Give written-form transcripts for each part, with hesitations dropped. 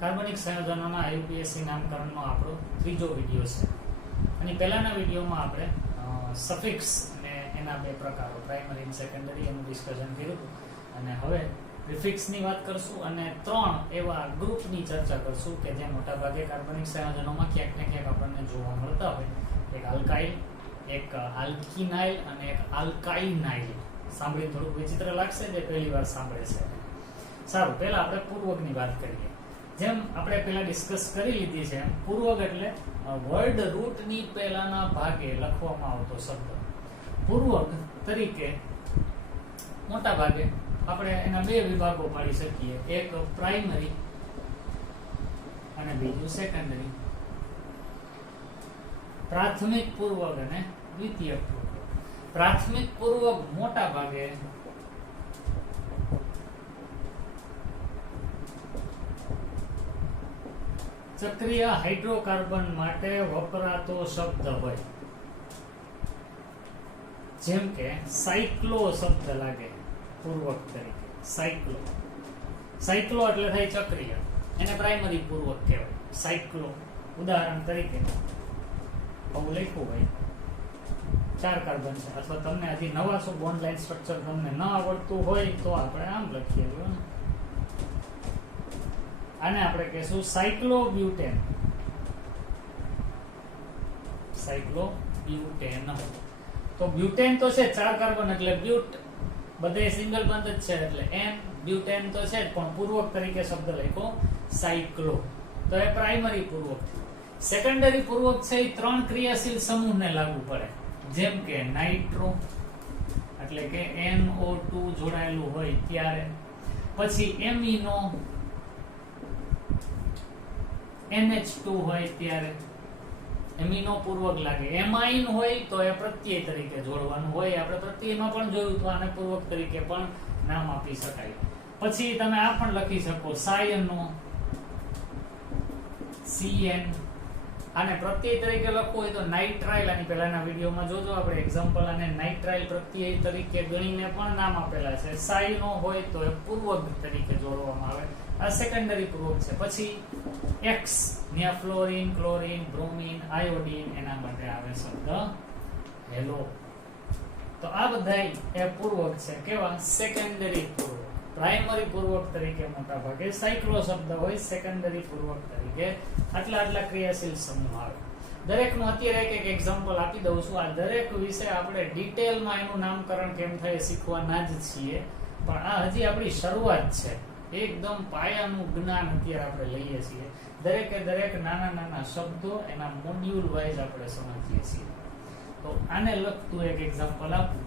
કાર્બનિક સંયોજનોના આઈયુપીએસસી નામકરણનો આપણો ત્રીજો વિડીયો છે. અને પહેલાના વિડીયોમાં આપણે સફિક્સ અને એના બે પ્રકારો પ્રાઇમરી અને સેકન્ડરી એનું ડિસ્કશન કર્યું હતું. અને હવે પ્રિફિક્સની વાત કરશું અને 3 એવા ગ્રુપની ચર્ચા કરશું કે જે મોટાભાગે કાર્બનિક સંયોજનોમાં ક્યાંક ને ક્યાંક આપણને જોવા મળતા હોય. એક આલ્કાઇલ, એક આલ્કિનાઇલ અને એક આલ્કાઇનાઇલ. સાંભળી થોડુંક વિચિત્ર લાગશે જે પહેલી વાર સાંભળે છે. સારું, પહેલા આપણે પૂર્વકની વાત કરીએ. જેમ આપણે પહેલા ડિસ્કસ કરી લીધી છે, પૂર્વક એટલે વર્ડ રૂટની પહેલાના ભાગે લખવામાં આવતો શબ્દ. પૂર્વક તરીકે મોટા ભાગે આપણે એના બે વિભાગો પાડી શકીએ, એક પ્રાઇમરી અને બીજું સેકન્ડરી. પ્રાથમિક પૂર્વક અને દ્વિતીયક પૂર્વક. પ્રાથમિક પૂર્વક મોટા ભાગે ચક્રીય હાઇડ્રોકાર્બન માટે વપરાતો શબ્દ હોય. જેમ કે સાયક્લો શબ્દ લાગે પૂર્વક તરીકે. સાયક્લો સાયક્લો એટલે થાય ચક્રીય, એને પ્રાઇમરી પૂર્વક કહેવાય. સાયક્લો ઉદાહરણ તરીકે આવું લખ્યું હોય 4 કાર્બન છે, અથવા તમને હજી નવા શું બોન્ડ લાઇન સ્ટ્રક્ચર તમને ન આવડતું હોય તો આપણે આમ લખીએ. આને આપણે કહેશું સાયક્લોબ્યુટેન. સાયક્લોબ્યુટેન. તો બ્યુટેન તો છે 4 કાર્બન એટલે બ્યુટ, બધે સિંગલ બંધ જ છે એટલે એન. બ્યુટેન તો છે જ, પણ પૂર્વક તરીકે શબ્દ લખ્યો સાયક્લો. તો એ પ્રાઇમરી પૂર્વક. સેકન્ડરી પૂર્વક છે એ 3 ક્રિયાશીલ સમૂહને લાગુ પડે. જેમ કે નાઇટ્રો એટલે કે NO2 જોડાયેલું હોય ત્યારે, પછી એમિનો NH2 હોય ત્યારે એમિનો પૂર્વક લાગે. એમાઇન હોય તો એ પ્રત્યય તરીકે જોડવાનું હોય. આપણે પ્રત્યયમાં પણ જોયું તો આને પૂર્વક તરીકે પણ નામ આપી શકાય. પછી તમે આ પણ લખી શકો સાયનો, CN. આને પ્રત્યય તરીકે લખવું હોય તો નાઇટ્રાઇલ. આની પહેલાના વિડીયોમાં જોજો આપણે એક્ઝામ્પલ. અને નાઇટ્રાઇલ પ્રત્યય તરીકે ગણીને પણ નામ આપેલા છે. સાયનો હોય તો એ પૂર્વક તરીકે જોડવામાં આવે. આ સેકન્ડરી પૂર્વક છે. પછી X, ન્યા ફ્લોરીન, ક્લોરીન, બ્રોમીન, આયોડીન, એના માટે આવે શબ્દ હેલો. તો આ બધાય એ પૂર્વક છે. કેવા? સેકન્ડરી પૂર્વક. પ્રાઇમરી પૂર્વક તરીકે મોટા ભાગે સાયક્લો શબ્દ હોય. સેકન્ડરી પૂર્વક તરીકે આટલા ક્રિયાશીલ સમૂહ આવે. દરેકનું અત્યારે એક એક્ઝામ્પલ આપી દઉં છું. આ દરેક વિશે આપણે ડિટેલમાં એનું નામકરણ કેમ થાય શીખવાના જ છીએ, પણ આ હજી આપણી શરૂઆત છે. એકદમ પાયાનું જ્ઞાન અત્યારે આપણે લઈએ છીએ. દરેકે દરેક નાના શબ્દો એના મોડ્યુલ વાઇઝ આપણે સમજીએ છીએ. તો આને લગતું એક એક્ઝામ્પલ આપું.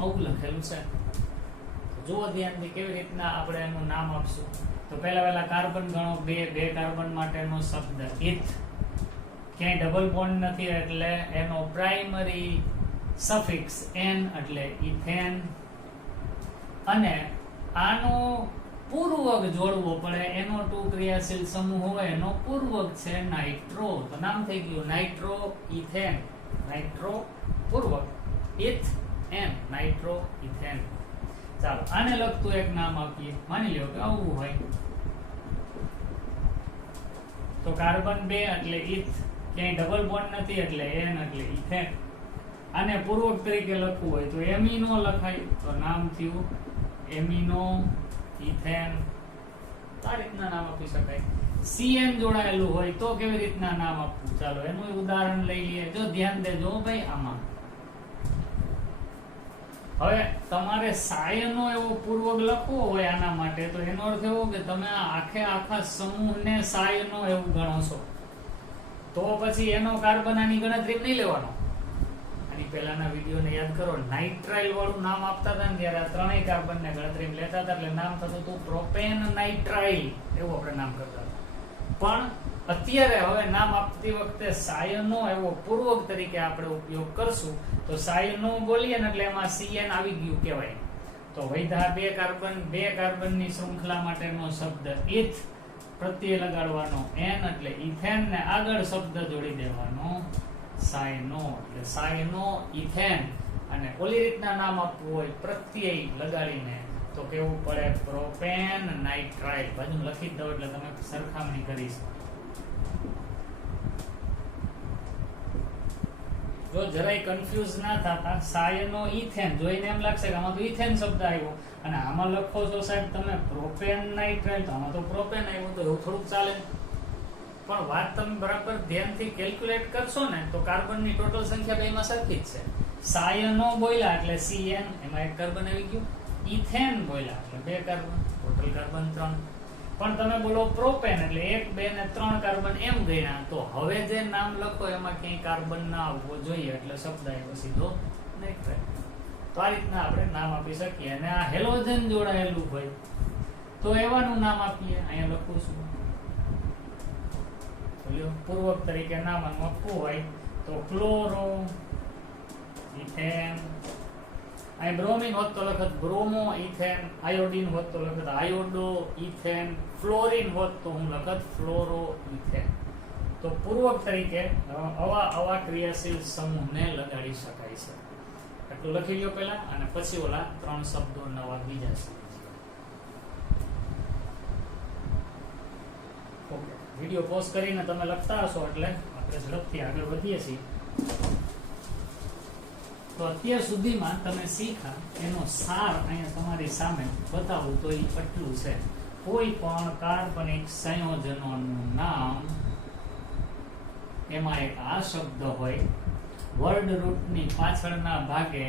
આવું લખેલું છે, જુઓ ધ્યાનથી કેવી રીતના આપણે એનું નામ આપશું. તો પહેલા કાર્બન ગણો. બે કાર્બન માટેનો શબ્દ ઇથ. ક્યાંય ડબલ બોન્ડ નથી એટલે એનો પ્રાઇમરી સફિક્સ n એટલે ઇથેન. અને આનો પૂર્વક જોડવો પડે. NO2 ક્રિયાશીલ સમૂહ હોય એનો પૂર્વક છે નાઇટ્રો. તો નામ થઈ ગયું નાઇટ્રો ઇથેન. નાઇટ્રો પૂર્વક ઇથ n, નાઇટ્રો ઇથેન. ચાલો આને લગતું એક નામ આપીએ. માની લો કે આવું હોય તો કાર્બન 2 એટલે ઇથ, ક્યાંય ડબલ બોન્ડ નથી એટલે n એટલે ઇથેન. આને પૂર્વક તરીકે લખવું હોય તો એમિનો લખાય. તો નામ થયું એમિનો ઇથેન. આ રીતના નામ આપી શકાય. CN જોડાયેલું હોય તો કેવી રીતના નામ આપવું, ચાલો એનું ઉદાહરણ લઈ લઈએ. જો ધ્યાન દેજો ભાઈ આમાં. હવે તમારે સાયનો એવો પૂર્વક લખવો હોય આના માટે, તો એનો અર્થ એવો કે તમે આખા સમૂહને સાયનો એવું ગણો છો, તો પછી એનો કાર્બન આની ગણતરી નહીં લેવાનો. આની પહેલાના વિડીયોને યાદ કરો, નાઇટ્રાઇલ વાળું નામ આપતા હતા ને ત્યારે આ 3 કાર્બનને ગણતરીમાં લેતા હતા એટલે નામ થતું હતું પ્રોપેન નાઇટ્રાઇલ. એવું આપણે નામ કરતા હતા. પણ અત્યારે હવે નામ આપતી વખતે સાયનો એવો પૂર્વક તરીકે આપણે ઉપયોગ કરશું. તો સાયનો બોલીએ ને એટલે એમાં CN આવી ગયું કહેવાય. તો વૈધા 2 કાર્બનની શૃંખલા માટેનો શબ્દ ઇથ, પ્રત્યય લગાડવાનો n એટલે ઇથેન, ને આગળ શબ્દ જોડી દેવાનો સાયનો એટલે સાયનો ઇથેન. અને ઓલી રીતના નામ આપવું હોય પ્રત્યય લગાડીને તો કેવું પડે પ્રોપેન નાઇટ્રાઇલ. બધું લખી જ દો એટલે તમે સરખામણી કરી શકો. જો જરાય કન્ફ્યુઝ ના થતા, સાયનો ઇથેન જોઈને એમ લાગશે કે આમાં તો ઇથેન શબ્દ આવ્યો અને આમાં લખો છો સાહેબ તમે પ્રોપેન નાઇટ્રાઇલ, તો આમાં તો પ્રોપેન આવ્યું, તો એવું થોડુંક ચાલે. પણ વાત તમે બરાબર ધ્યાનથી કેલ્ક્યુલેટ કરશો ને તો કાર્બનની ટોટલ સંખ્યા બેમાં સરખી જ છે. સાયનો બોલ્યા એટલે CN, એમાં એક કાર્બન આવી ગયું. ઇથેન બોલ્યા એટલે 2 કાર્બન, ટોટલ કાર્બન 3. પણ તમે બોલો પ્રોપેન એટલે 1, 2 ને 3 કાર્બન એમ ગણ્યા, તો હવે જે નામ લખો એમાં ક્યાંય કાર્બન ના આવવો જોઈએ, એટલે શબ્દ આવ્યો સીધો નાઇટ્રાઇલ. તો આ રીતના આપણે નામ આપી શકીએ. અને આ હેલોજન જોડાયેલું હોય તો એવાનું નામ આપીએ. અહીંયા લખું છું પૂર્વક તરીકે નામ આપવું હોય તો ક્લોરો ઇથેન. અહીં બ્રોમિન હોત તો લખત બ્રોમો ઇથેન, આયોડિન હોત તો લખત આયોડો ઇથેન, ફ્લોરિન હોત તો હું લખત ફ્લોરો ઇથેન. તો પૂર્વક તરીકે આવા ક્રિયાશીલ સમૂહને લગાડી શકાય છે. એટલું લખી લ્યો પહેલા અને પછી ઓલા 3 શબ્દો નવા બીજા સમજીએ. ઓકે, વિડિયો પોઝ કરીને તમે લખતા હશો એટલે આપણે ઝડપથી આગળ વધીએ છીએ. તો અત્યાર સુધીમાં તમે શીખા એનો સાર અહીંયા તમારી સામે બતાવું તો એ એટલું છે. કોઈ પણ કાર્બનિક સંયોજનોનું નામ, એમાં એક આ શબ્દ હોય, વર્ડ રૂટની પાછળના ભાગે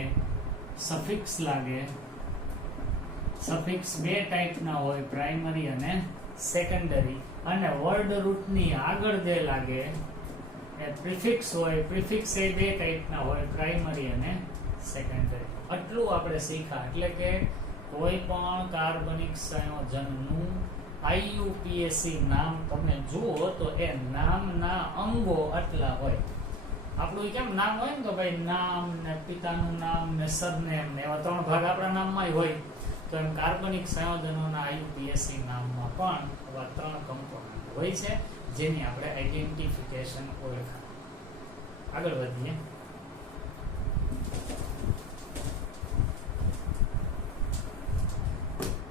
સફિક્સ લાગે. સફિક્સ 2 ટાઈપના હોય, પ્રાઇમરી અને સેકન્ડરી. અને વર્ડ રૂટની આગળ જે લાગે એ પ્રિફિક્સ હોય. પ્રિફિક્સ એ 2 ટાઈપના હોય, પ્રાઇમરી અને સેકન્ડરી. આટલું આપણે શીખા. એટલે કે કોઈ પણ કાર્બનિક સંયોજનનું IUPAC નામ તમે જુઓ તો એ નામના અંગો આટલા હોય. આપણું કેમ નામ હોય ને તો ભાઈ નામ ને પિતાનું નામ ને સરનેમ ને એવા 3 ભાગ આપણા નામમાં હોય. તો એમ કાર્બનિક સંયોજનોના IUPAC નામમાં પણ આવા 3 કમ્પોનન્ટ હોય છે, જેની આપણે આઈડેન્ટિફિકેશન ઓળખાય. આગળ વધીએ.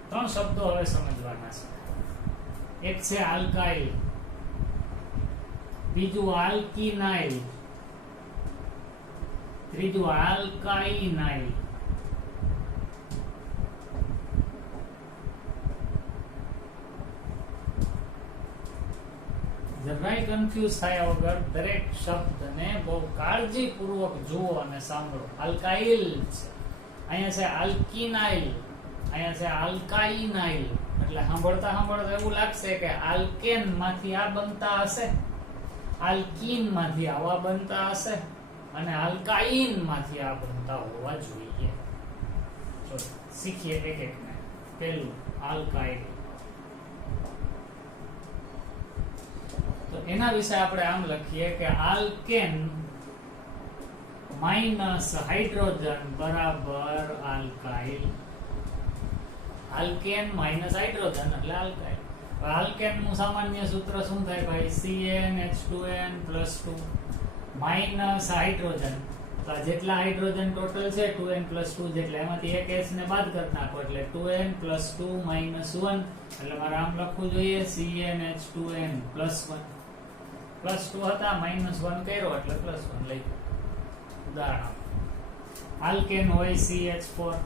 ત્રણ શબ્દો હવે સમજવાના છે. એક છે આલ્કાઇલ, બીજું આલ્કિનાઇલ, ત્રીજું આલ્કાઇનાઇલ. જરાય કન્ફ્યુઝ થયા વગર દરેક શબ્દને બહુ કાળજીપૂર્વક જુઓ અને સાંભળો. આલ્કાઇલ છે, અહીંયા છે આલ્કિનાઇલ, અહીંયા છે આલ્કાઇનાઇલ. એટલે સાંભળતા સાંભળતા એવું લાગશે કે આલ્કેન માંથી આ બનતા હશે, આલ્કીન માંથી આવા બનતા હશે અને આલ્કાઇન માંથી આ બનતા હોવા જોઈએ. તો શીખીએ એક એક ને. પહેલું આલ્કાઇલ. તો એના વિશે આપણે આમ લખીએ કે આલ્કેન માઇનસ હાઇડ્રોજન બરાબર આલ્કાઇલ. આલ્કેન માઇનસ હાઇડ્રોજન એટલે આલ્કાઇલ. આલ્કેન નું સામાન્ય સૂત્ર શું થાય ભાઈ? CnH2n + 2 minus hydrogen. તો જેટલા હાઇડ્રોજન ટોટલ છે 2n + 2 જેટલા, એમાંથી એક h ને બાદ કરી નાખો એટલે 2n + 2 - 1. એટલે મારે આમ લખવું જોઈએ CnH2n +1. +2 હતા, -1 કર્યો એટલે +1 લઈ. ઉદાહરણ આલ્કેન હોય CH4,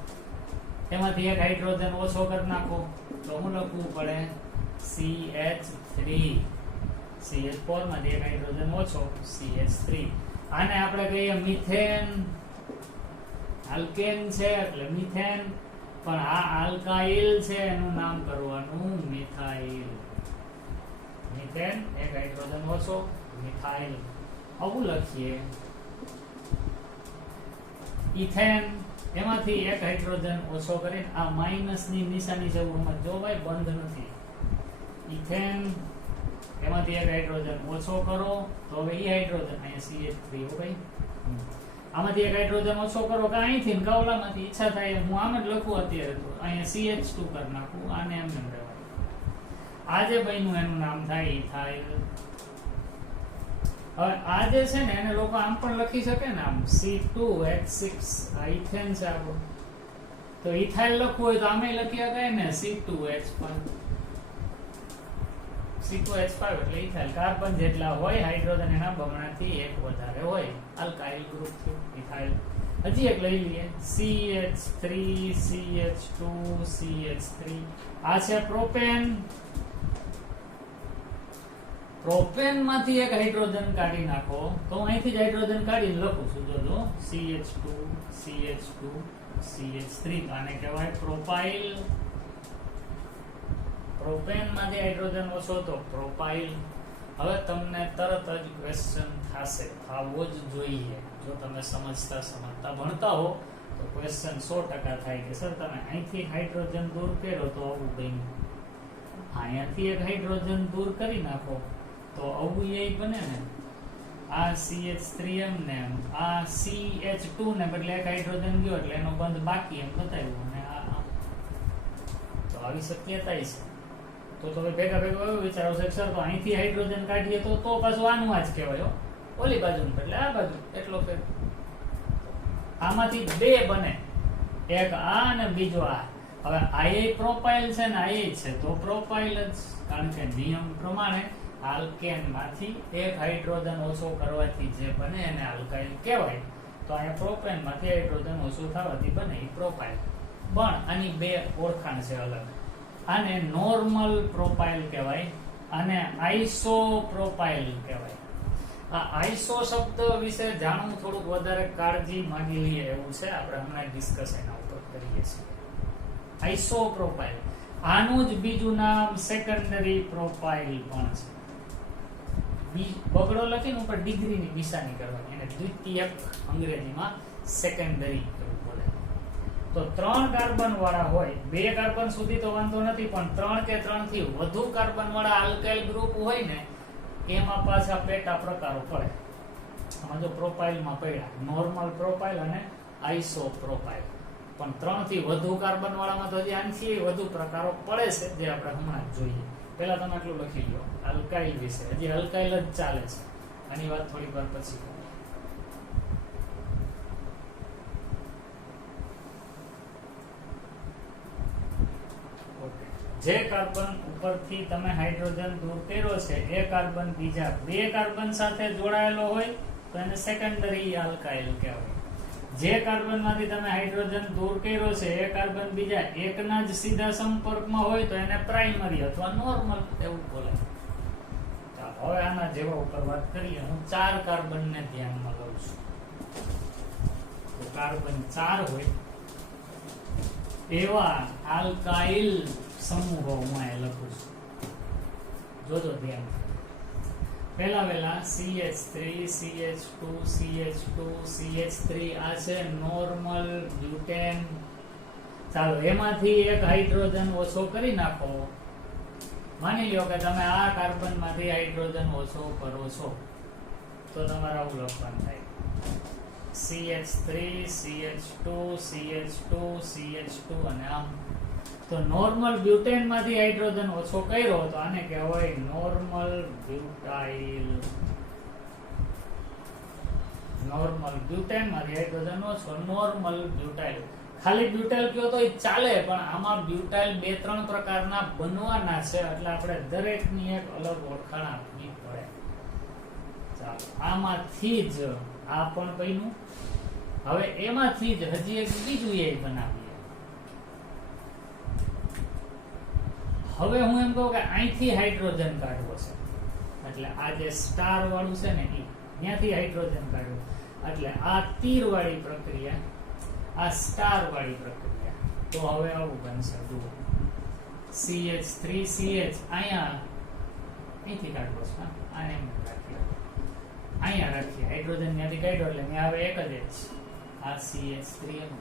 એમાંથી એક હાઇડ્રોજન ઓછો કરી નાખો તો હું લખવું પડે CH3. CH4 માંથી એક હાઇડ્રોજન ઓછો CH3. આને આપણે કહીએ મિથેન. આલ્કેન છે એટલે મિથેન, પણ આ આલ્કાઇલ છે એનું નામ કરવાનું મિથાઇલ. મિથેન એક હાઇડ્રોજન ઓછો, મિથાઇલ. આવું લખીએ. ઇથેન, એમાંથી એક હાઇડ્રોજન ઓછો કરીને આ માઈનસ ની નિશાની છે જો ભાઈ બંધ નથી. ઇથેન, એમાંથી એક હાઇડ્રોજન ઓછો કરો તો હવે ઈ હાઇડ્રોજન અહીંયા CH3 હો ભાઈ. આમાંથી એક હાઇડ્રોજન ઓછો કરો કે અહીંથી ને કાવલામાંથી ઈચ્છા થાય હું આમ જ લખું અત્યારે તો અહીંયા CH2 કરી નાખું, આને એમ એમ રહેવાય. આજે બન્યું એનું નામ થાય ઇથાઇલ. હવે આ જે છે ને એને લોકો આમ પણ લખી શકે ને, આમ C2H6. આ ઇથેન છે આપણું. તો ઇથાઇલ લખવું હોય તો આમે લખી શકાય ને C2H5. C2H5 એટલે ઇથાઇલ. કાર્બન જેટલા હોય હાઇડ્રોજન એના બમણાથી એક વધારે હોય. આલ્કાઇલ ગ્રુપ થયું ઇથાઇલ. હજી એક લઈ લઈએ CH3 CH2 CH3. આ છે પ્રોપેન. પ્રોપેન માંથી એક હાઇડ્રોજન કાઢી નાખો તો હું અહીંથી જ હાઇડ્રોજન કાઢીને લખું છું. જોજો CH2 CH2 CH3. તો આને કહેવાય પ્રોપાઇલ. પ્રોપેન માંથી હાઇડ્રોજન ઓછો તો પ્રોપાઇલ. હવે તમને તરત જ ક્વેશ્ચન થશે, આવવો જ જોઈએ. જો તમે સમજતા ભણતા હો તો ક્વેશ્ચન 100% થાય કે સર તમે અહીંથી હાઇડ્રોજન દૂર કર્યો તો આવું બન્યું, અહીંયાથી એક હાઇડ્રોજન દૂર કરી નાખો તો આવું એ બને ને. આ CH3M ને આ CH2 ને બદલે એક હાઇડ્રોજન ગયો એટલે એનો બંધ બાકી એમ બતાવ્યું. અને આ તો આવી શક્યતા છે. તો તમે ભેગા એવો વિચાર આવશે સર તો અહીંથી હાઇડ્રોજન કાઢીએ તો પાછું આનું આ જ કહેવાય, ઓલી બાજુ એટલે આ બાજુ એટલો ફેર. આમાંથી બે બને, એક આ અને બીજો આ. હવે આ પ્રોપાઇલ છે ને આ છે તો પ્રોપાઇલ જ, કારણ કે નિયમ પ્રમાણે આલ્કેન માંથી એક હાઇડ્રોજન ઓછો કરવાથી જે બને એને આલ્કાઇલ કહેવાય. તો અહીંયા પ્રોપેન માંથી હાઇડ્રોજન ઓછું થવાથી બને એ પ્રોપાઇલ. પણ આની બે ઓળખાણ છે અલગ. આને નોર્મલ પ્રોપાઇલ કહેવાય અને આઇસોપ્રોપાઇલ કહેવાય. આ આઇસો શબ્દ વિશે જાણવું થોડુંક વધારે કાળજી માંગી લઈએ એવું છે. આપણે હમણાં ડિસ્કસ એના ઉપર કરીએ છીએ. આઇસોપ્રોપાઇલ આનું જ બીજું નામ સેકન્ડરી પ્રોપાઇલ પણ છે. બગડો લખીને ઉપર ડિગ્રીની નિશાની કરવાની, એને દ્વિતીયક અંગ્રેજીમાં સેકન્ડરી એવું બોલે. તો 3 કાર્બન વાળા હોય, 2 કાર્બન સુધી તો વાંધો નથી, પણ 3 કે 3 થી વધુ કાર્બન વાળા આલ્કાઇલ ગ્રુપ હોય ને એમાં પાછા પેટા પ્રકારો પડે. આમાં જો પ્રોપાઇલમાં પડ્યા નોર્મલ પ્રોપાઇલ અને આઇસોપ્રોપાઇલ. પણ 3 થી વધુ કાર્બન વાળામાં તો હજી આનાથી વધુ પ્રકારો પડે છે, જે આપણે હમણાં જ જોઈએ. પહેલા તમે આટલું લખી લો આલ્કાઇલ વિશે. હજી આલ્કાઇલ જ ચાલે છે, આની વાત થોડી વાર પછી. જે કાર્બન ઉપરથી તમે હાઇડ્રોજન દૂર કર્યો છે એ કાર્બન બીજા 2 કાર્બન સાથે જોડાયેલો હોય તો એને સેકન્ડરી આલ્કાઇલ કહેવાય. જે કાર્બન માંથી તમે હાઇડ્રોજન દૂર કર્યો છે એ કાર્બન બીજા એકના જ સીધા સંપર્કમાં હોય તો એને પ્રાઇમરી અથવા નોર્મલ એવું બોલાય. ચાલો હવે આના જેવા ઉપર વાત કરીએ. હું 4 કાર્બન ને ધ્યાનમાં લઉં છું. તો કાર્બન 4 હોય એવા આલ્કાઇલ સમૂહો હું અહીં લખું છું. જોજો ધ્યાન. પહેલા CH3 CH2 CH2 CH3 આ છે નોર્મલ બ્યુટેન. ચાલો એમાંથી એક હાઇડ્રોજન ઓછો કરી નાખો. માની લ્યો કે તમે આ કાર્બન માંથી હાઇડ્રોજન ઓછો કરો છો તો તમારે આવું લખવાનું થાય CH3 CH2 CH2 CH2 અને આમ. તો નોર્મલ બ્યુટેન માંથી હાઇડ્રોજન ઓછો કર્યો તો આને કહેવાય નોર્મલ બ્યુટાઇલ. નોર્મલ બ્યુટેન માંથી હાઇડ્રોજન ઓછો નોર્મલ બ્યુટાઇલ. ખાલી બ્યુટાઇલ કયો તો ચાલે, પણ આમાં બ્યુટાઇલ 2-3 પ્રકારના બનવાના છે એટલે આપણે દરેકની એક અલગ ઓળખાણ આપવી પડે. ચાલો આમાંથી જ આ પણ બન્યું. હવે એમાંથી જ હજી એક બીજું એ બનાવીએ. હવે હું એમ કહું કે અહીંથી હાઇડ્રોજન કાઢવો છે એટલે આ જે સ્ટાર વાળું છે ને ત્યાંથી હાઇડ્રોજન કાઢવું એટલે આ તીર વાળી પ્રક્રિયા, આ સ્ટાર વાળી પ્રક્રિયા. તો હવે આવું બનશે. જુઓ CH3CH અહીંથી કાઢવો છે. આને એમ રાખીએ, અહીંયા રાખીએ. હાઇડ્રોજન ત્યાંથી કાઢ્યો એટલે ત્યાં આવે એક જ આ CH3M.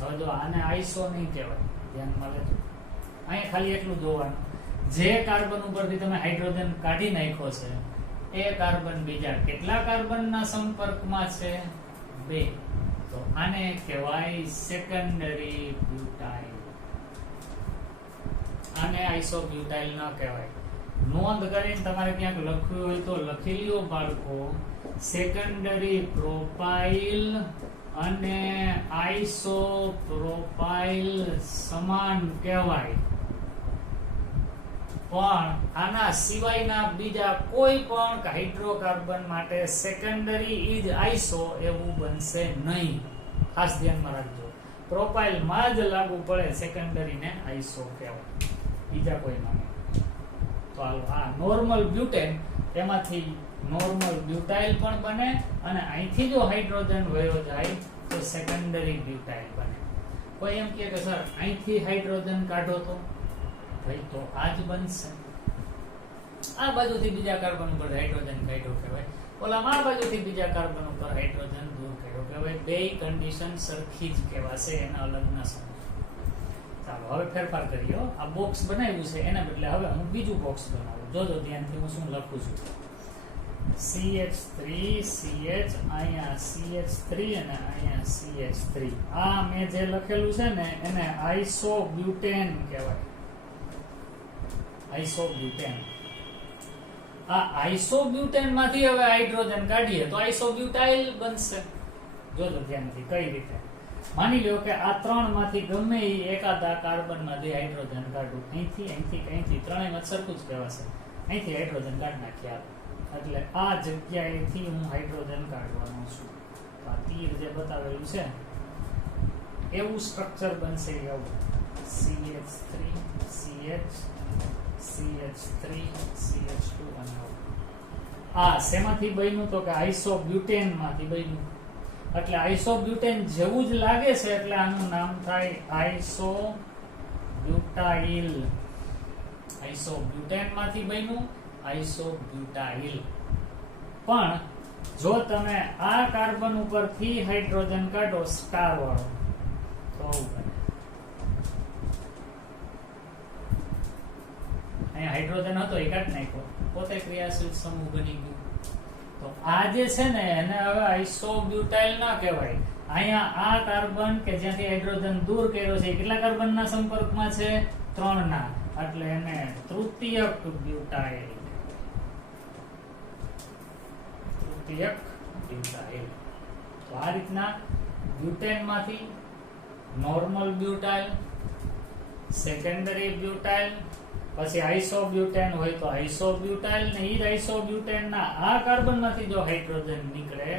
હવે જો આને આઈસો નહીં કહેવાય, ધ્યાનમાં લેજો. અહીંયા ખાલી એટલું જોવાનું, જે કાર્બન ઉપરથી તમે હાઇડ્રોજન કાઢી નાખ્યો છે એ કાર્બન બીજા કેટલા કાર્બનના સંપર્કમાં છે? 2. તો આને કહેવાય સેકન્ડરી બ્યુટાઇલ. આને આઇસોબ્યુટાઇલ ન કહેવાય. નોંધ કરીને તમારે ક્યાંક લખ્યું હોય તો લખી લ્યો બાળકો, સેકન્ડરી પ્રોપાઇલ અને આઇસોપ્રોપાઇલ સમાન કહેવાય. પણ આના સિવાયના બીજા કોઈ પણ હાઇડ્રોકાર્બન માટે સેકન્ડરી ઇઝ આઇસો એવું બનશે નહીં. ખાસ ધ્યાનમાં રાખજો, પ્રોપાઇલ માં જ લાગુ પડે, સેકન્ડરી ને આઇસો કહેવાય, બીજા કોઈમાં નહીં. તો આ નોર્મલ બ્યુટેન, એમાંથી નોર્મલ બ્યુટાઇલ પણ બને, અને અહીંથી જો હાઇડ્રોજન વયો જાય તો સેકન્ડરી બ્યુટાઇલ બને. કોઈ એમ કહે કે સર અહીંથી હાઇડ્રોજન કાઢો તો ભાઈ, તો આ જ બનશે. આ બાજુથી બીજા કાર્બન ઉપર હાઇડ્રોજન કાઢ્યો કહેવાય, ઓલામાં આ બાજુથી બીજા કાર્બન ઉપર હાઇડ્રોજન દૂર કર્યો કહેવાય. બે કન્ડિશન સરખી જ કહેવાશે, એના અલગ ન સમજો. ચાલો હવે ફેરફાર કરીએ. આ બોક્સ બનાવ્યું છે એના બદલે હવે હું બીજું બોક્સ બનાવું. જોજો ધ્યાનથી હું શું લખું છું. CH3 CH, અહીંયા CH3 અને અહીંયા CH3. આ મેં જે લખેલું છે ને એને આઇસોબ્યુટેન કહેવાય. આઇસોબ્યુટેન. આ આઇસોબ્યુટેન માંથી હવે હાઇડ્રોજન કાઢીએ તો આઇસોબ્યુટાઇલ બનશે. જોજો ધ્યાનથી કઈ રીતે. માની લો કે આ ત્રણ માંથી ગમે એકાદા કાર્બન માંથી હાઇડ્રોજન કાઢું, અહીંથી ત્રણેયમાં સરખું જ કહેવાશે. અહીંથી હાઇડ્રોજન કાઢી નાખ્યા, એટલે આ જગ્યાએથી હું હાઇડ્રોજન કાઢવાનો છું. આ તીર જે બતાવેલું છે એવું સ્ટ્રક્ચર બનશે. એવું CH3 CH CH3 CH2 અને આ શેમાંથી બન્યું તો કે આઇસોબ્યુટેન માંથી બન્યું. એટલે આઇસોબ્યુટેન જેવું જ લાગે છે, એટલે આનું નામ થાય આઇસોબ્યુટાઇલ. આઇસોબ્યુટેન માંથી બન્યું આઇસોબ્યુટાઇલ. પણ જો તમે આ કાર્બન ઉપરથી હાઇડ્રોજન કાઢો સ્ટાર વાળો તો અહીંયા હાઇડ્રોજન હતો એ કાઢી નાખ્યો, પોતે ક્રિયાશીલ સમૂહ બની ગયું. તો આ જે છે ને એને હવે આઇસોબ્યુટાઇલ ના કહેવાય. અહીંયા આ કાર્બન કે જ્યાંથી હાઇડ્રોજન દૂર કર્યો છે કેટલા કાર્બનના સંપર્કમાં છે? 3 ના. એટલે એને તૃતીયક બ્યુટાઇલ. તૃતીયક બ્યુટાઇલ. તો આ રીતના બ્યુટેન માંથી નોર્મલ બ્યુટાઇલ, સેકન્ડરી બ્યુટાઇલ, પછી આઇસોબ્યુટેન હોય તો આઇસોબ્યુટાઇલ, ને ઈ આઇસોબ્યુટેન ના આ કાર્બન માંથી જો હાઇડ્રોજન નીકળે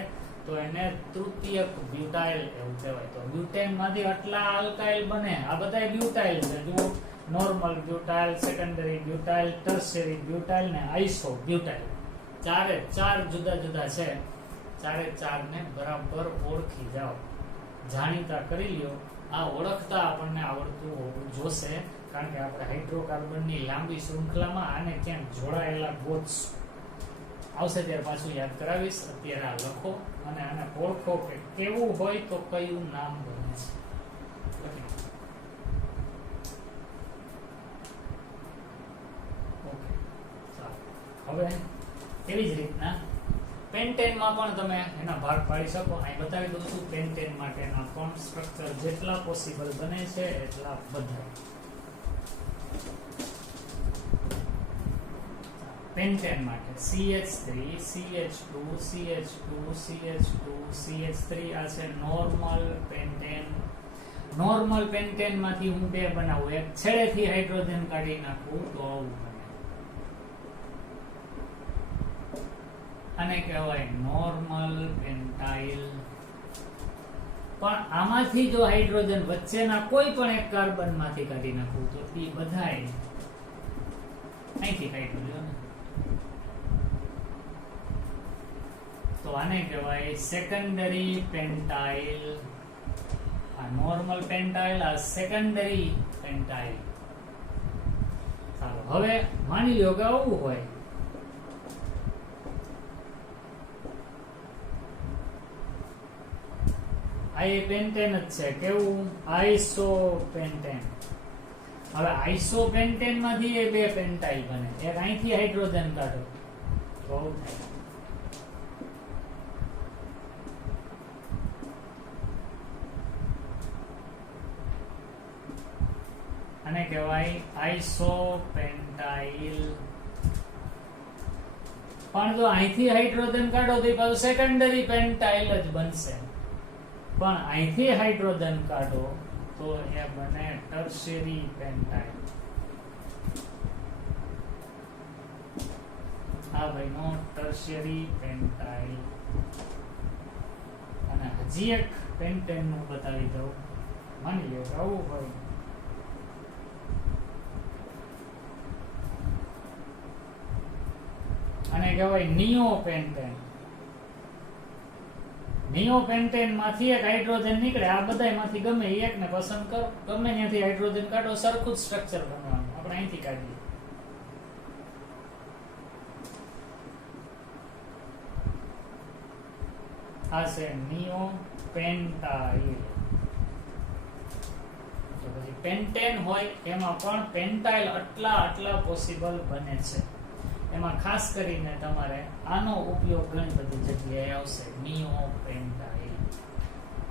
તો એને તૃતીયક બ્યુટાઇલ એવું કહેવાય. તો બ્યુટેન માંથી આટલા આલ્કાઇલ બને. આ બધા બ્યુટાઇલ છે. જુઓ, normal butyl, secondary butyl, tertiary butyl ને આઇસોબ્યુટાઇલ. ચારે ચાર જુદા જુદા છે. ચારે ચાર ને બરાબર ઓળખી જાઓ, જાણીતા કરી લ્યો. આ ઓળખતા આપણને આવડતું હોવું જોશે, કારણ કે આપણે હાઇડ્રોકાર્બનની લાંબી શૃંખલામાં આને ક્યાંક જોડાયેલા ગોત્સ આવશે ત્યારે પાછું યાદ કરાવીશ. અત્યારે આ લખો અને આને ઓળખો કે કેવું હોય તો કયું નામ બને છે. ઓકે, ચાલો. હવે એવી જ રીતના પેન્ટેનમાં પણ તમે એના ભાગ પાડી શકો. અહીં બતાવી દઉં છું પેન્ટેન માટેના પણ સ્ટ્રક્ચર જેટલા પોસિબલ બને છે એટલા બધા. પેન્ટેન માટે CH3 CH2 CH2 CH2 CH3 આ છે નોર્મલ પેન્ટેન. નોર્મલ પેન્ટેન માંથી હું બે બનાવું, એક છેડેથી હાઇડ્રોજન કાઢી નાખું તો આવું બને. આને કહેવાય નોર્મલ પેન્ટાઇલ. પણ આમાંથી જો હાઇડ્રોજન વચ્ચેના કોઈ પણ એક કાર્બન માંથી કાઢી નાખું તો એ બધાય અહીંથી કાઢી લો ને, તો આને કહેવાય સેકન્ડરી પેન્ટાઇલ. આ નોર્મલ પેન્ટાઇલ, આ સેકન્ડરી પેન્ટાઇલ. ચાલો હવે માની લો કે આવું હોય. આ એ પેન્ટેન જ છે. કેવું? આઇસોપેન્ટેન. હવે આઇસોપેન્ટેન માંથી એ બે પેન્ટાઇલ બને. એક અહીંથી હાઇડ્રોજન કાઢો તો આને કહેવાય આઇસોપેન્ટાઇલ. પણ જો અહીંથી હાઇડ્રોજન કાઢો તો પાછું સેકન્ડરી પેન્ટાઇલ જ બનશે. પણ અહીંથી હાઇડ્રોજન કાઢો તો એ બને ટર્શિયરી પેન્ટાઇલ. આ ભાઈનો ટર્શિયરી પેન્ટાઇલ. અને હજી એક પેન્ટેન નું બતાવી દઉં. માની લો કે આવું હોય, અને કહેવાય નિયોપેન્ટેન. નિયોપેન્ટેન માંથી એક હાઇડ્રોજન નીકળે. આ બધાયમાંથી ગમે એકને પસંદ કરો, ગમે ત્યાંથી હાઇડ્રોજન કાઢો, સરખું જ સ્ટ્રક્ચર બનવાનું. આપણે અહીંથી કાઢીએ. આ છે નિયોપેન્ટાઇલ. તો પછી પેન્ટેન હોય એમાં પણ પેન્ટાઇલ આટલા પોસિબલ બને છે. એમાં ખાસ કરીને તમારે આનો ઉપયોગ ઘણી બધી જગ્યાએ આવશે. નિયોપેન્ટાઇલ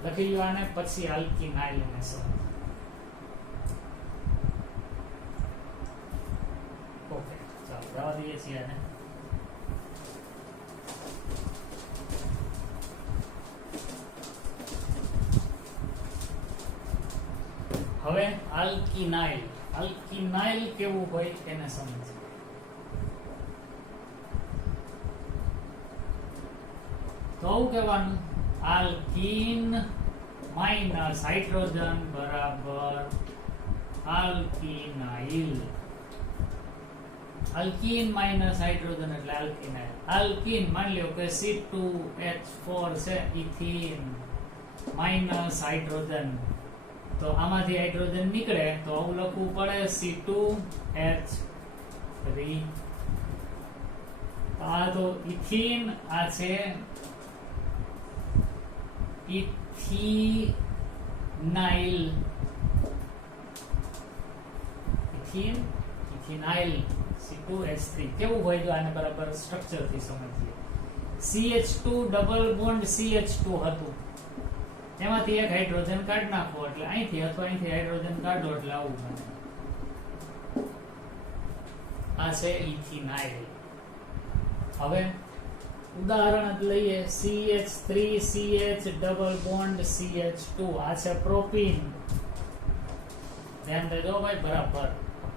લખી લો આને, પછી આલ્કિનાઇલ ને સમજ. ઓકે, ચાલો જવા દઈએ છીએ આને. હવે આલ્કિનાઇલ. આલ્કિનાઇલ કેવું હોય એને સમજીએ. તો આવું કહેવાનું, આલ્કીન માઇનસ હાઇડ્રોજન બરાબર આલ્કિનાઇલ. આલ્કીન માઇનસ હાઇડ્રોજન એટલે આલ્કિનાઇલ. આલ્કીન માની લો કે C2H4 છે, ઇથીન માઇનસ હાઇડ્રોજન. તો આમાંથી હાઇડ્રોજન નીકળે તો આવું લખવું પડે C2H3. આ તો ઇથીન, આ છે ઇથિનાઇલ. ઇથિનાઇલ C2H3 કેવું હોય જો આને બરાબર સ્ટ્રક્ચર થી સમજીએ. CH2 ડબલ બોન્ડ CH2 હતું, એમાંથી એક હાઇડ્રોજન કાઢી નાખો એટલે અહીંથી અથવા અહીંથી હાઇડ્રોજન કાઢો એટલે આવું બને. આ છે ઇથિનાઇલ. હવે ઉદાહરણ લઈએ, CH3CH ડબલ બોન્ડ CH2. આ છે પ્રોપીન. ધ્યાન દેજો ભાઈ, બરાબર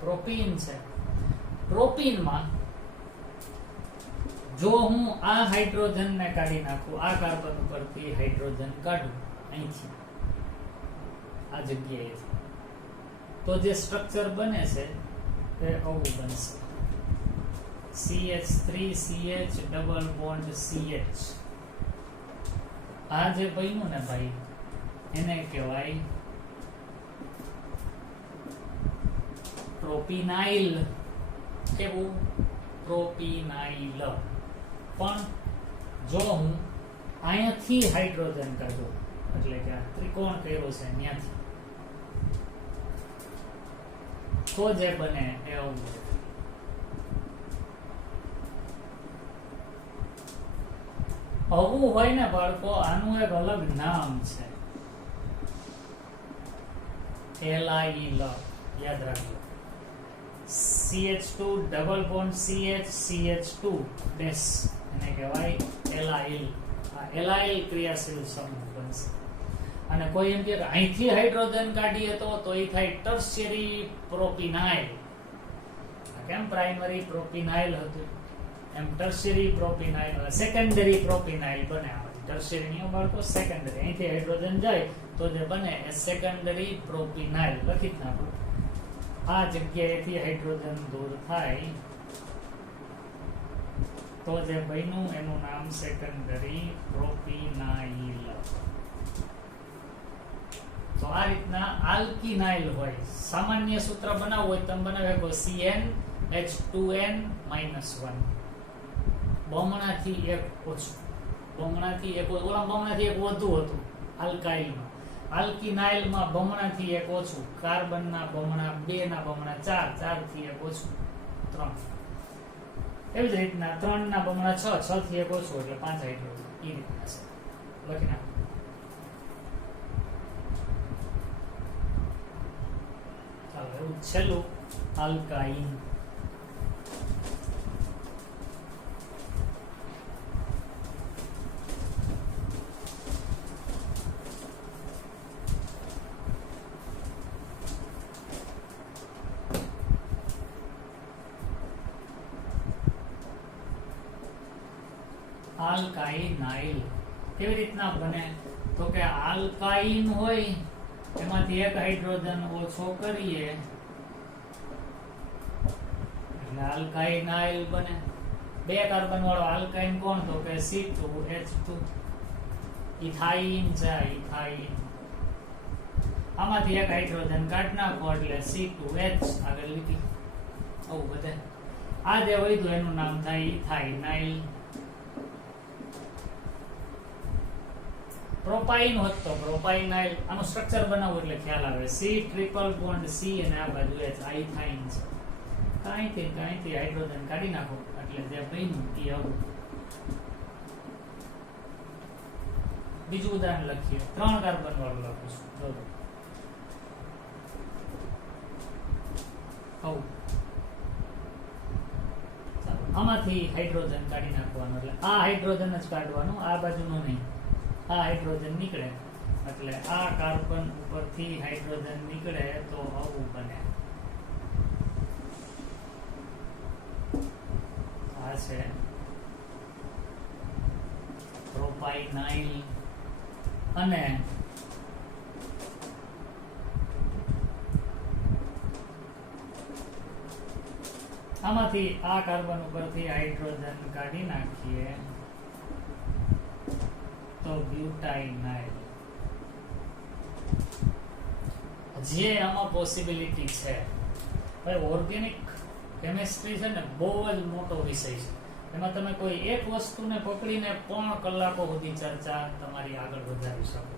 પ્રોપીન છે. પ્રોપીનમાં જો હું આ હાઇડ્રોજન ને કાઢી નાખું, આ કાર્બન ઉપરથી હાઇડ્રોજન કાઢું અહીંથી આ જગ્યાએથી, તો જે સ્ટ્રક્ચર બને છે તે આવું બનશે. CH3CH double bond CH. આ જે બન્યું ને ભાઈ એને કહેવાય પ્રોપિનાઇલ. કેવું? પ્રોપિનાઇલ. પણ જો હું અહીંયાથી હાઇડ્રોજન કાઢું એટલે કે આ ત્રિકોણ કર્યો છે ત્યાંથી, તો જે બને એ આવું. આવું હોય ને બાળકો, આનું એક અલગ નામ છે, એલાઇલ. યાદ રાખજો. CH2 double bond CH CH2 dash એને કહેવાય એલાઇલ. આ એલાઇલ ક્રિયાશીલ સમૂહ બનશે. અને કોઈ એમ કે અહીંથી હાઇડ્રોજન કાઢીએ તો એ થાય ટર્શિયરી પ્રોપિનાઇલ. કેમ પ્રાઇમરી પ્રોપિનાઇલ હતું એમ ટર્શિયરી પ્રોપિનાઇલ, સેકન્ડરી પ્રોપિનાઇલ બને. આમાંથી ટર્શિયરી નિયમ બાળકો સેકન્ડરી, અહીંથી હાઇડ્રોજન જાય તો જે બને એ સેકન્ડરી પ્રોપિનાઇલ. લખી જ નાખો. આ જગ્યાએથી હાઇડ્રોજન દૂર થાય તો જે બન્યું એનું નામ સેકન્ડરી પ્રોપિનાઇલ. તો આ રીતના આલ્કિનાઇલ હોય. સામાન્ય સૂત્ર બનાવવું હોય તમે બનાવી શકો CnH2n -1. બમણાથી એક ઓછું, બમણાથી એક ઓલા બમણાથી એક વધુ હતું આલ્કાઇલમાં. આલ્કિનાઇલમાં બમણાથી એક ઓછું, કાર્બનના બમણા 2 ના બમણા 4, 4 થી એક ઓછું 3. એવી જ રીતના 3 ના બમણા 6, 6 થી એક ઓછું એટલે 5 હાઇડ્રોજન. એ રીતના છે. લખી નાખો. ચાલો એવું છેલ્લું આલ્કાઇન. આલ્કાઇનાઇલ. કેવી રીતના બને? તો કે આલ્કાઇન હોય એમાંથી એક હાઇડ્રોજન ઓછો કરીએ એટલે આલ્કાઇનાઇલ બને. 2 કાર્બન વાળો આલ્કાઇન કોણ? તો કે C2H2. ઇથાઇન છે, ઇથાઇન. આમાંથી એક હાઇડ્રોજન કાઢી નાખો એટલે C2H આગળ લીધી. આવું બધે આ જે હોય તો એનું નામ થાય ઇથાઇનાઇલ. પ્રોપાઇન હોત તો પ્રોપાઇનાઇલ. આનું સ્ટ્રક્ચર બનાવવું એટલે ખ્યાલ આવે. C ટ્રિપલ બોન્ડ C અને આ બાજુ H, આ ઇથાઇન છે. કાંઈથી હાઇડ્રોજન કાઢી નાખો એટલે જે બન્યું એ આવું. બીજું ઉદાહરણ લખીએ. 3 કાર્બન વાળું લખીશું. જોજો આવું. આમાંથી હાઇડ્રોજન કાઢી નાખવાનું એટલે આ હાઇડ્રોજન જ કાઢવાનું, આ બાજુનું નહીં. આ હાઇડ્રોજન નીકળે એટલે આ કાર્બન ઉપરથી હાઇડ્રોજન નીકળે તો આવું બને. આ છે પ્રોપાઇનાઇલ. અને આમાંથી આ કાર્બન ઉપરથી હાઇડ્રોજન કાઢી નાખીએ તો બ્યુટાઇનાઇલ. જે આમાં પોસિબિલિટી છે. ભાઈ ઓર્ગેનિક કેમિસ્ટ્રી છે ને બહુ જ મોટો વિષય છે. એમાં તમે કોઈ એક વસ્તુને પકડીને પણ કલાકો સુધી ચર્ચા તમારી આગળ વધારી શકો.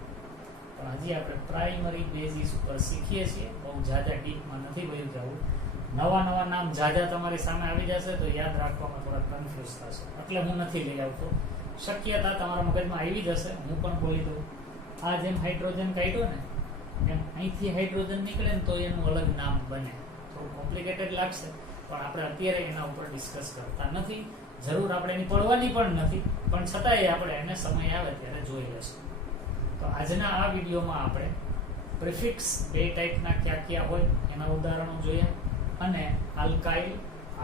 પણ હજી આપણે પ્રાઇમરી બેઝિસ ઉપર શીખીએ છીએ. બહુ જાજા ડીપમાં નથી વયું જવું. નવા નામ જાજા તમારી સામે આવી જશે તો યાદ રાખવામાં થોડા કન્ફ્યુઝ થશે. એટલે હું નથી લઈ આવતો. શક્યતા તમારા મગજમાં આવી જશે, હું પણ બોલી દઉં. આ જેમ હાઇડ્રોજન કાઢ્યો ને એમ અહીંથી હાઇડ્રોજન નીકળે ને તો એનું અલગ નામ બને. થોડું કોમ્પ્લિકેટેડ લાગશે પણ આપણે અત્યારે એના ઉપર ડિસ્કસ કરતા નથી. જરૂર આપણે એની પડવાની પણ નથી, પણ છતાંય આપણે એને સમય આવે ત્યારે જોઈ લેશું. તો આજના આ વિડીયોમાં આપણે પ્રિફિક્સ 2 ટાઈપના ક્યાં હોય એના ઉદાહરણો જોયા અને આલ્કાઇલ,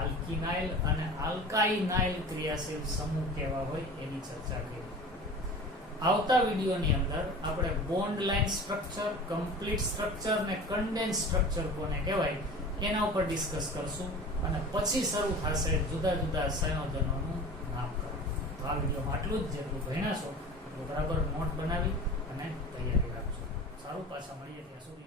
આલ્કિનાઇલ અને આલ્કાઇનાઇલ ક્રિયાશીલ સમૂહ કેવા હોય એની ચર્ચા કરી. આવતા વિડીયોની અંદર આપણે bond line structure, complete structure ને કન્ડેન્સ સ્ટ્રક્ચર કોને કહેવાય એના ઉપર ડિસ્કસ કરશું અને પછી શરૂ થશે જુદા જુદા સંયોજનોનું નામકરણ. તો આ વિડીયોમાં આટલું જ. જેટલું ભણ્યા છો એટલું બરાબર નોટ બનાવી અને તૈયારી રાખજો. સારું, પાછા મળીએ ત્યાં સુધી.